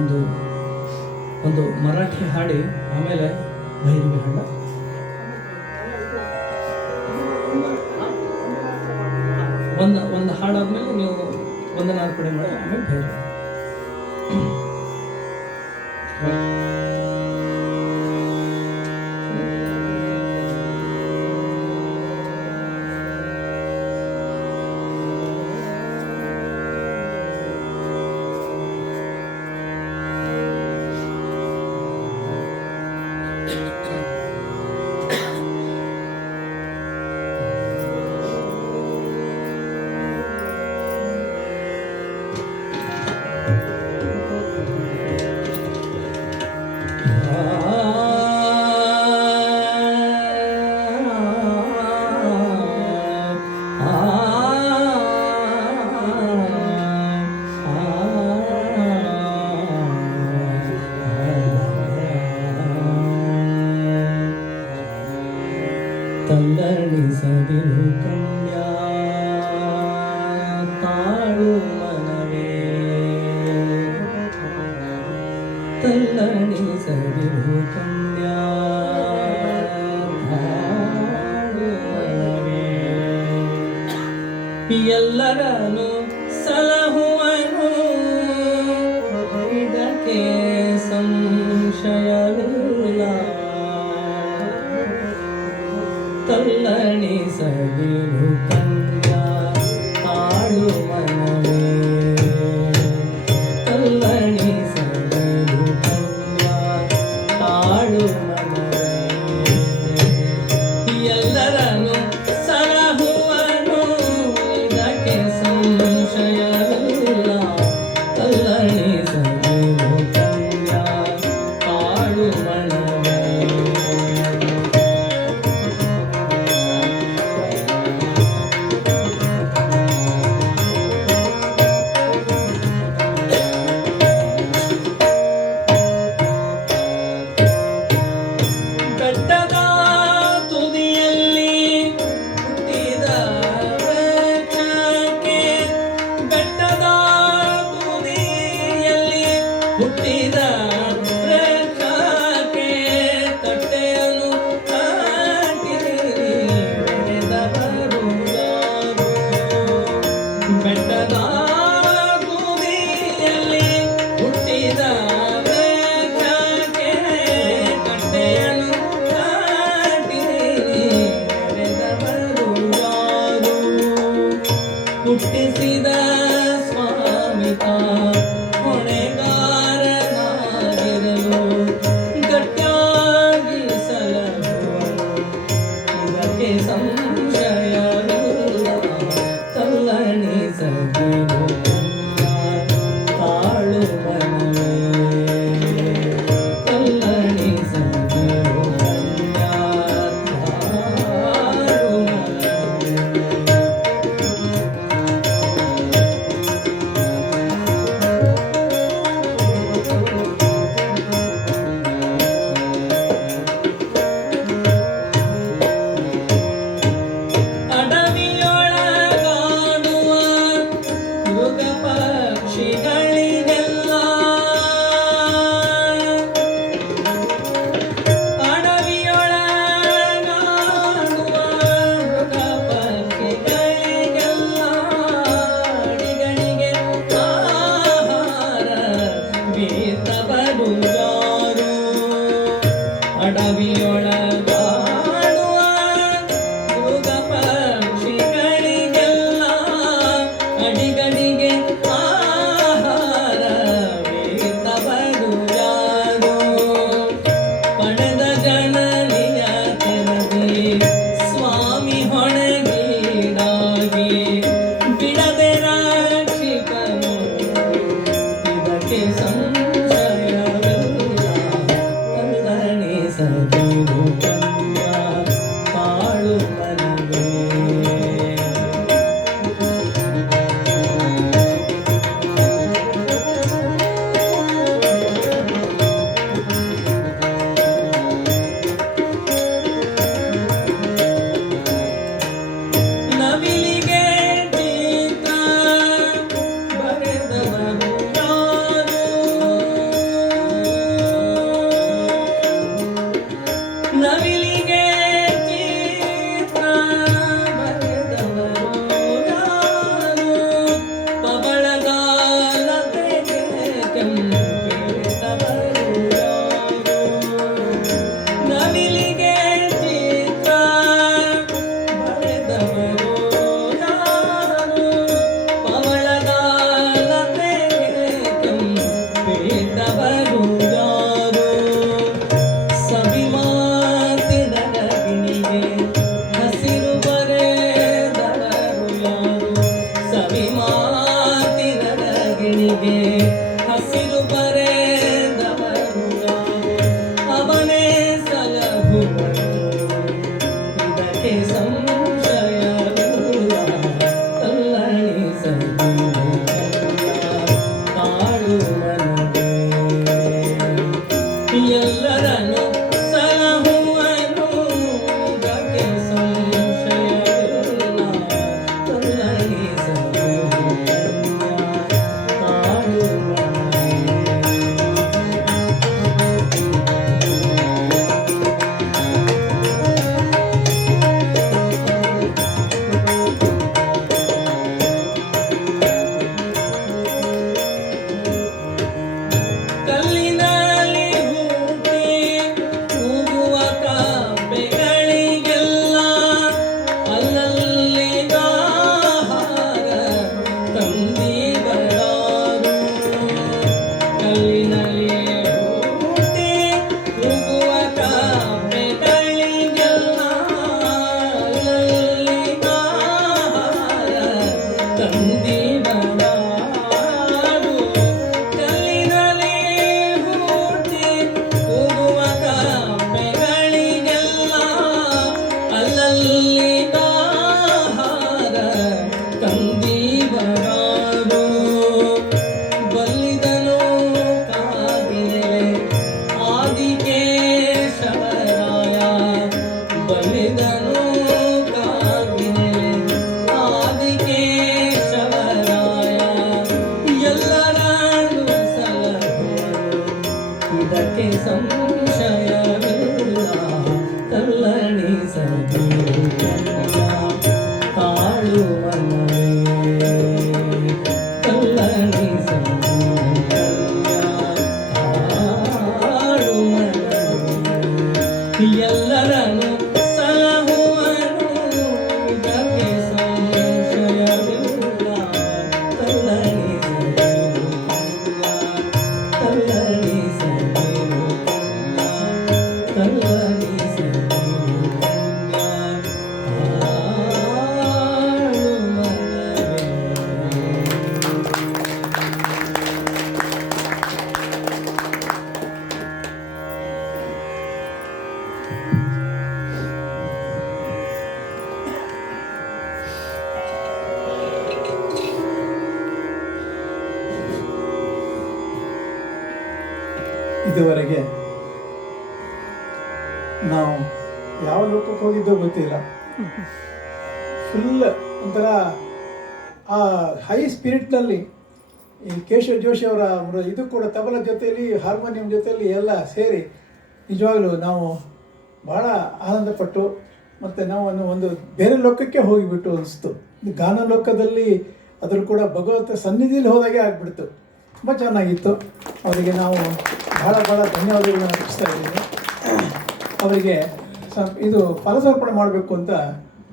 ಒಂದು ಒಂದು ಮರಾಠಿ ಹಾಡಿ ಆಮೇಲೆ ಭೈರವಿ ಹಾಡ. ಒಂದು ಹಾಡಾದ್ಮೇಲೆ ನೀವು ವಂದನಾರ್ಪಣೆ ಮಾಡಿ ಆಮೇಲೆ ಭೈರವಿ. ತಲ್ಲಣಿಸದಿರು ಕನ್ಯಾ ತಾಳು ಮನವೇ, ತಲ್ಲಣಿಸದಿರು ಕನ್ಯಾ ತಾಳು ಮನವೇ. ಎಲ್ಲರನ್ನು ಸಲಹುವನು ಇದಕ್ಕೆ ಸಂಶಯವಿಲ್ಲ, ತಲ್ಲಣಿಸದಿರು ಕನ್ಯಾ ತಾಳು ಮನವೇ, ತಲ್ಲಣಿಸದಿರು ಕನ್ಯಾ ತಾಳು ಮನವೇ. ಎಲ್ಲರನ್ನು ಸಲಹುವನು ಇದಕ್ಕೆ ಸಂಶಯವಿಲ್ಲ, ತಲ್ಲಣಿಸದಿರು ಕನ್ಯಾ ತಾಳು ಮನವೇ. ಹುಟ್ಟಿದ ವೃಕ್ಷಕ್ಕೆ ಕಟ್ಟೆಯನ್ನು ಹಾಕಿರಿ ಬೆಳೆದವರು ಯಾರು? ಬೆಟ್ಟದ ತುದಿಯಲ್ಲಿ ಹುಟ್ಟಿದ ವೃಕ್ಷಕ್ಕೆ ಕಟ್ಟೆಯನ್ನು ಹಾಕಿರಿ ಬೆಳೆದವರು ಯಾರು? ಹುಟ್ಟಿಸಿದ ಸ್ವಾಮಿತ ಹೊಣೆಗಾರನಾಗಿರಲು ಗಟ್ಟಿಯಾಗಿ ಸಲಹುವನು ಇದಕ್ಕೆ ಸಂಶಯವಿಲ್ಲ, ತಲ್ಲಣಿಸದಿರು ಕನ್ಯಾ ತಾಳು ಮನವೇ, ತಲ್ಲಣಿಸದಿರು ಕನ್ಯಾ ತಾಳು ಮನವೇ. ಅಡವಿಯೊಳಗಾಡುವ ಮೃಗ ಪಕ್ಷಿಗಳಿಗೆಲ್ಲ ಅಡಿಗಡಿಗೆ ಆಹಾರವಿದ್ದವರು ಯಾರು? ಪಡೆದ ಜನನಿಯ ತೆರದಿ ಸ್ವಾಮಿ ಹೊಣೆಗೀಡಾಗಿ ಬಿಡದೆ ರಾಕ್ಷಿಕನು ಇದಕ್ಕೆ ಸಂಶಯವಿಲ್ಲ, ತಲ್ಲಣಿಸದಿರು ಕನ್ಯಾ ತಾಳು ಮನವೇ. ನವಿಲಿಗೆ ಚಿತ್ರ ಬರೆದವರು ಯಾರು? ಇದಕ್ಕೆ ಸಂಶಯವಿಲ್ಲ ತಲ್ಲಣಿಸದಿರು ತಾಳು ಮನವೇ ತಾಳು ಮನವೇ ಎಲ್ಲರನ್ನು ಸಲಹುವನು ಇದಕ್ಕೆ ಸಂಶಯವಿಲ್ಲ ತಲ್ಲಣಿಸದಿರು ಇದುವರೆಗೆ ನಾವು ಯಾವ ಲೋಕಕ್ಕೆ ಹೋಗಿದ್ದೋ ಗೊತ್ತಿಲ್ಲ. ಫುಲ್ ಒಂಥರ ಆ ಹೈ ಸ್ಪಿರಿಟ್ನಲ್ಲಿ ಈ ಕೇಶವ ಜೋಶಿ ಅವರ ಇದು ಕೂಡ ತಬಲ ಜೊತೆಯಲ್ಲಿ ಹಾರ್ಮೋನಿಯಂ ಜೊತೆಯಲ್ಲಿ ಎಲ್ಲ ಸೇರಿ ನಿಜವಾಗಲೂ ನಾವು ಭಾಳ ಆನಂದಪಟ್ಟು ಮತ್ತು ನಾವು ಒಂದು ಬೇರೆ ಲೋಕಕ್ಕೆ ಹೋಗಿಬಿಟ್ಟು ಅನಿಸ್ತು. ಗಾನ ಲೋಕದಲ್ಲಿ ಅದ್ರ ಕೂಡ ಭಗವಂತ ಸನ್ನಿಧಿಯಲ್ಲಿ ಹೋದಾಗೆ ಆಗಿಬಿಡ್ತು. ತುಂಬ ಚೆನ್ನಾಗಿತ್ತು. ಅವರಿಗೆ ನಾವು ಭಾಳ ಧನ್ಯವಾದಗಳನ್ನ ಅರ್ಪಿಸ್ತಾ ಇದ್ದೀನಿ. ಅವರಿಗೆ ಇದು ಫಲಸಮರ್ಪಣೆ ಮಾಡಬೇಕು ಅಂತ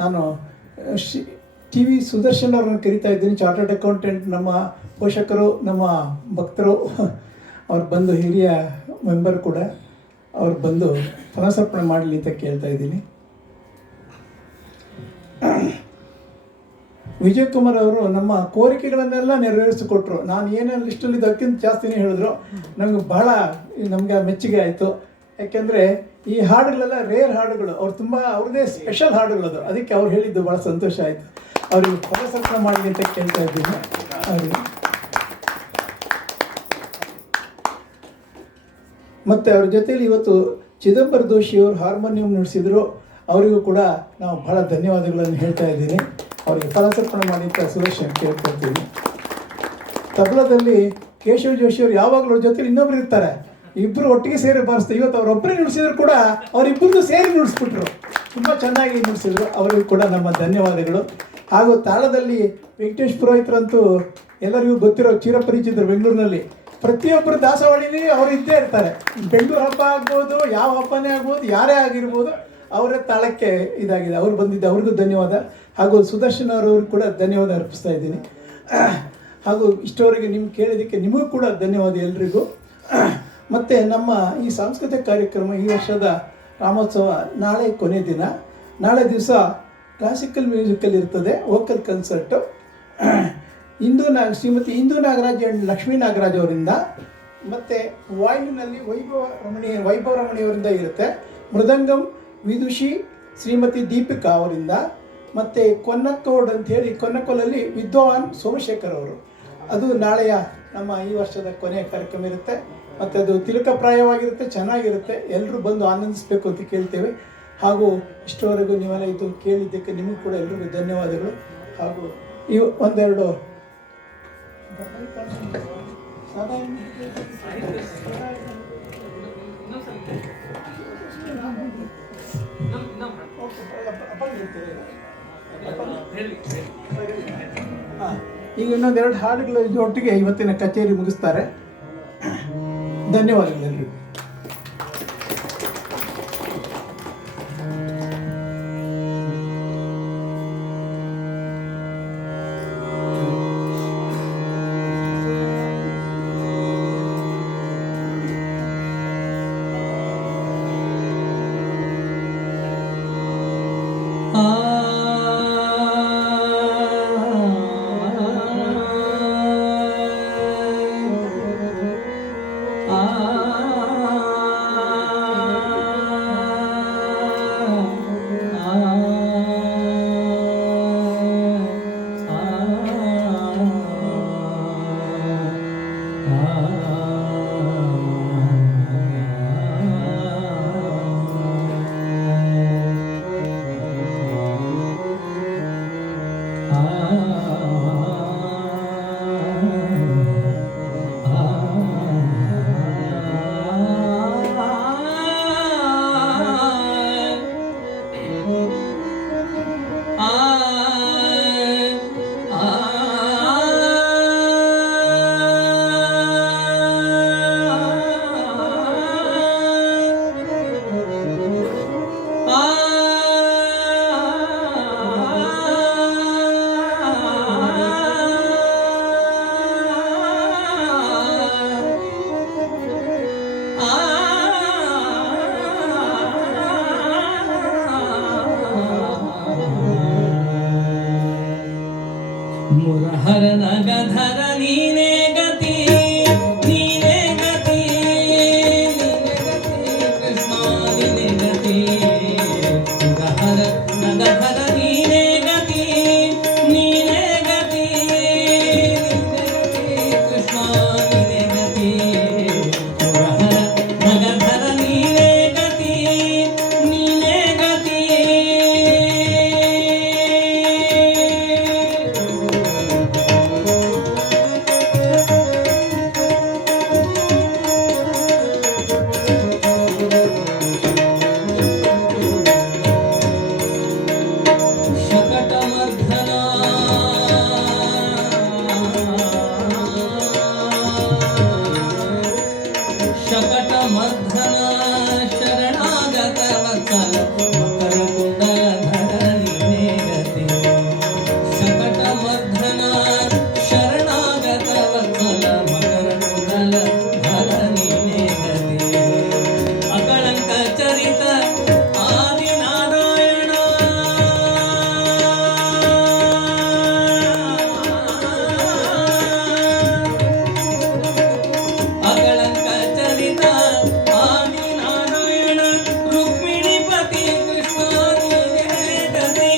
ನಾನು ಟಿ ವಿ ಸುದರ್ಶನ್ ಅವ್ರನ್ನ ಕರಿತಾ ಇದ್ದೀನಿ. ಚಾರ್ಟರ್ಡ್ ಅಕೌಂಟೆಂಟ್, ನಮ್ಮ ಪೋಷಕರು, ನಮ್ಮ ಭಕ್ತರು. ಅವ್ರು ಬಂದು ಹಿರಿಯ ಮೆಂಬರ್ ಕೂಡ, ಅವ್ರು ಬಂದು ಫಲಸಮರ್ಪಣೆ ಮಾಡಲಿ ಅಂತ ಕೇಳ್ತಾ ಇದ್ದೀನಿ. ವಿಜಯ್ ಕುಮಾರ್ ಅವರು ನಮ್ಮ ಕೋರಿಕೆಗಳನ್ನೆಲ್ಲ ನೆರವೇರಿಸಿಕೊಟ್ರು. ನಾನು ಏನೇನು ಲಿಸ್ಟಲ್ಲಿ ಅದಕ್ಕಿಂತ ಜಾಸ್ತಿನೇ ಹೇಳಿದ್ರು. ನಮಗೆ ಮೆಚ್ಚುಗೆ ಆಯಿತು. ಯಾಕೆಂದರೆ ಈ ಹಾಡುಗಳೆಲ್ಲ ರೇರ್ ಹಾಡುಗಳು, ಅವ್ರು ತುಂಬ ಅವ್ರದ್ದೇ ಸ್ಪೆಷಲ್ ಹಾಡುಗಳದು. ಅದಕ್ಕೆ ಅವ್ರು ಹೇಳಿದ್ದು ಭಾಳ ಸಂತೋಷ ಆಯಿತು. ಅವ್ರಿಗೆ ಫಲಸಮರ್ಪಣೆ ಮಾಡಲಿ ಅಂತ ಕೇಳ್ತಾ ಇದ್ದೀನಿ. ಅವರಿಗೆ ಮತ್ತು ಅವ್ರ ಜೊತೆಯಲ್ಲಿ ಇವತ್ತು ಚಿದಂಬರ ದೋಷಿಯವರು ಹಾರ್ಮೋನಿಯಂ ನುಡಿಸಿದ್ರು. ಅವರಿಗೂ ಕೂಡ ನಾವು ಭಾಳ ಧನ್ಯವಾದಗಳನ್ನು ಹೇಳ್ತಾ ಇದ್ದೀನಿ. ಅವರಿಗೆ ಫಲಸಮರ್ಪಣೆ ಮಾಡಿ ಅಂತ ಸುದರ್ಶನ್ ಕೇಳ್ಕೊಳ್ತೀವಿ. ತಬಲದಲ್ಲಿ ಕೇಶವ ಜೋಶಿಯವರು ಯಾವಾಗಲೂ ಅವ್ರ ಜೊತೆಲಿ ಇನ್ನೊಬ್ರು ಇರ್ತಾರೆ. ಇಬ್ಬರು ಒಟ್ಟಿಗೆ ಸೇರಿ ಬಾರಿಸ್ತಾರೆ. ಇವತ್ತು ಅವರೊಬ್ಬರೇ ನುಡಿಸಿದ್ರು ಕೂಡ ಅವರಿಬ್ಬರದ್ದು ಸೇರಿ ನುಡಿಸ್ಬಿಟ್ರು. ತುಂಬ ಚೆನ್ನಾಗಿ ನುಡಿಸಿದ್ರು. ಅವರಿಗೂ ಕೂಡ ನಮ್ಮ ಧನ್ಯವಾದಗಳು. ಹಾಗೂ ತಾಳದಲ್ಲಿ ವೆಂಕಟೇಶ್ ಪುರೋಹಿತರಂತೂ ಎಲ್ಲರಿಗೂ ಗೊತ್ತಿರೋ ಚಿರಪರಿಚಿತರು. ಬೆಂಗಳೂರಿನಲ್ಲಿ ಪ್ರತಿಯೊಬ್ಬರು ದಾಸವಾಳಿಲಿ ಅವರು ಇದ್ದೇ ಇರ್ತಾರೆ. ಬೆಂಗಳೂರು ಹಬ್ಬ ಆಗ್ಬೋದು, ಯಾವ ಹಬ್ಬನೇ ಆಗ್ಬೋದು, ಯಾರೇ ಆಗಿರ್ಬೋದು, ಅವರ ತಾಳಕ್ಕೆ ಇದಾಗಿದೆ. ಅವರು ಬಂದಿದ್ದೆ, ಅವ್ರಿಗೂ ಧನ್ಯವಾದ. ಹಾಗೂ ಸುದರ್ಶನ್ ಅವರವ್ರಿಗೆ ಕೂಡ ಧನ್ಯವಾದ ಅರ್ಪಿಸ್ತಾ ಇದ್ದೀನಿ. ಹಾಗೂ ಇಷ್ಟವರೆಗೆ ನಿಮ್ಗೆ ಕೇಳಿದ್ದಕ್ಕೆ ನಿಮಗೂ ಕೂಡ ಧನ್ಯವಾದ ಎಲ್ರಿಗೂ. ಮತ್ತು ನಮ್ಮ ಈ ಸಾಂಸ್ಕೃತಿಕ ಕಾರ್ಯಕ್ರಮ ಈ ವರ್ಷದ ರಾಮೋತ್ಸವ ನಾಳೆ ಕೊನೆ ದಿನ. ನಾಳೆ ದಿವಸ ಕ್ಲಾಸಿಕಲ್ ಮ್ಯೂಸಿಕಲ್ ಇರ್ತದೆ, vocal concert. Shrimati Indu Nagaraj and Lakshmi Nagaraj ಅವರಿಂದ. ಮತ್ತು ವಾಯುವಿನಲ್ಲಿ ವೈಭವ ರಮಣಿಯವರಿಂದ ಇರುತ್ತೆ. ಮೃದಂಗಂ ವಿದುಷಿ ಶ್ರೀಮತಿ ದೀಪಿಕಾ ಅವರಿಂದ. ಮತ್ತು ಕೊನ್ನಕೋಡ್ ಅಂಥೇಳಿ ಕೊನ್ನಕೋಲಲ್ಲಿ ವಿದ್ವಾನ್ ಸೋಮಶೇಖರ್ ಅವರು. ಅದು ನಾಳೆಯ ನಮ್ಮ ಈ ವರ್ಷದ ಕೊನೆಯ ಕಾರ್ಯಕ್ರಮ ಇರುತ್ತೆ. ಮತ್ತು ಅದು ತಿಲಕಪ್ರಾಯವಾಗಿರುತ್ತೆ, ಚೆನ್ನಾಗಿರುತ್ತೆ. ಎಲ್ಲರೂ ಬಂದು ಆನಂದಿಸಬೇಕು ಅಂತ ಕೇಳ್ತೇವೆ. ಹಾಗೂ ಇಷ್ಟವರೆಗೂ ನೀವೆಲ್ಲ ಇದು ಕೇಳಿದ್ದಕ್ಕೆ ನಿಮಗೂ ಕೂಡ ಎಲ್ರಿಗೂ ಧನ್ಯವಾದಗಳು. ಹಾಗೂ ಇವು ಒಂದೆರಡು ಈಗ ಇನ್ನೊಂದೆರಡು ಹಾಡುಗಳ ಒಟ್ಟಿಗೆ ಇವತ್ತಿನ ಕಚೇರಿ ಮುಗಿಸ್ತಾರೆ. ಧನ್ಯವಾದಗಳು ಎಲ್ರಿಗೂ. शकटमर्दन शरणागत वत्सल मकर कुंडलधर नीने गति शकटमर्दन शरणागत वत्सल मकर कुंडलधर नीने गति अकळंक चरित आदिनारायण अकळंक चरित आदिनारायण रुक्मिणीपति कृष्ण नीने गति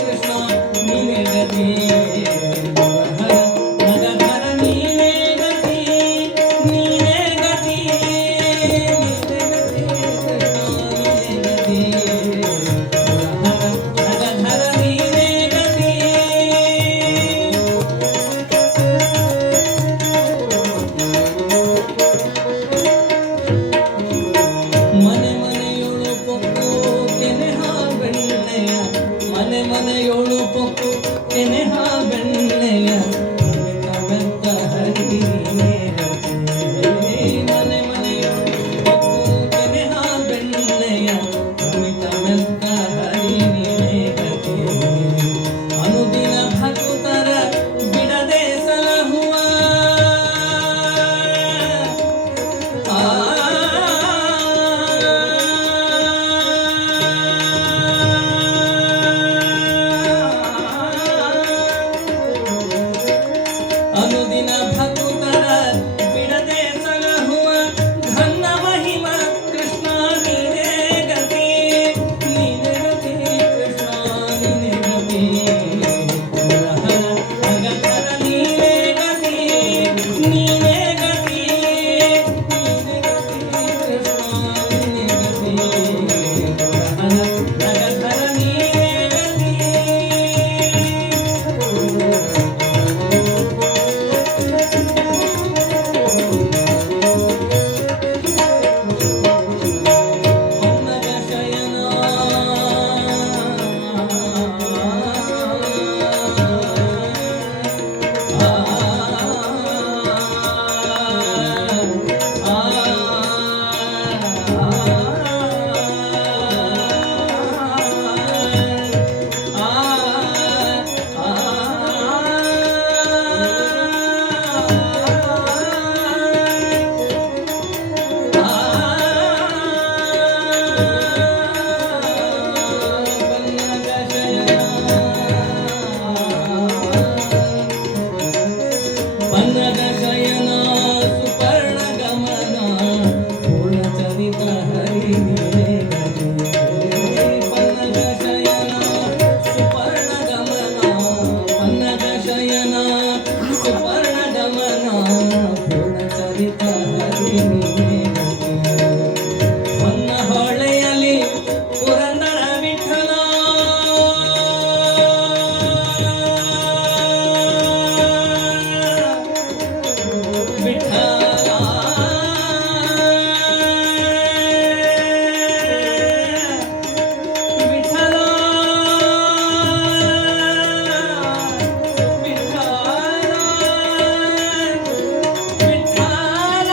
कृष्ण नीने गति हर नगधर नीने गति नीने गति नगधर नीने गति ಮನೆ ಮನೆಯೊಳು ಪೊಕ್ಕು ಕೆನೆಹ ಬೆಣ್ಣೆಯ ಮನೆ ಮನೆಯೊಳು ಪೊಕ್ಕು ಕೆನೆಹ ಬೆಣ್ಣೆಯ ಬೆತ್ತ ಬೆತ್ತ ಹರಿ ನೀನೇ ಗತಿ ಮನೆ ಮನೆಯೊಳು ಪೊಕ್ಕು ಕೆನೆಹ ಬೆಣ್ಣೆಯ ಬೆತ್ತ ಬೆತ್ತ ಹರಿ ನೀನೇ ಗತಿ ಅನುದಿನ ಭಕ್ತರ ಬಿಡದೆ ಸಲಹುವ ಅನುದಿನ ಭಕ್ತರ ಬಿಡದೆ ಸಲಹುವ ಘನ್ನ ಮಹಿಮ ಕೃಷ್ಣ ನೀನೇ ಗತಿ ಕೃಷ್ಣ ನೀನೇ ಗತಿ ನಗಧರ ನೀನೇ ಗತಿ ನೀನೇ ಗತಿ ಕೃಷ್ಣ ನೀನೇ ಗತಿ ನಗಧರ ನೀನೇ ಗತಿ ಪನ್ನಗ ಶಯನ ಪನ್ನಗ ಶಯನ ಸುಪರ್ಣ ಗಮನ ಪೂರ್ಣ ಚರಿತ ಹರಿ ನೀನೇ ಗತಿ ಪನ್ನಗ ಶಯನ ಸುಪರ್ಣ ಗಮನ ಪನ್ನಗ ಶಯನ ಸುಪರ್ಣ ಗಮನ ಪೂರ್ಣ ಚರಿತ ಹರಿ ನೀನೇ ಗತಿ ಹೊನ್ನ ಹೊಳೆಯಲಿ ಪುರಂದರ ವಿಠಲ ವಿಠಲ ವಿಠಲ ವಿಠಲ ವಿಠಲ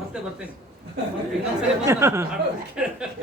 ಮತ್ತೆ ಬರ್ತೇನೆ. ಮತ್ತೆ ಇನ್ನೊಂದ್ಸರಿ ಬಂದು ಹಾಡು ಕೇಳ್ತೇನೆ.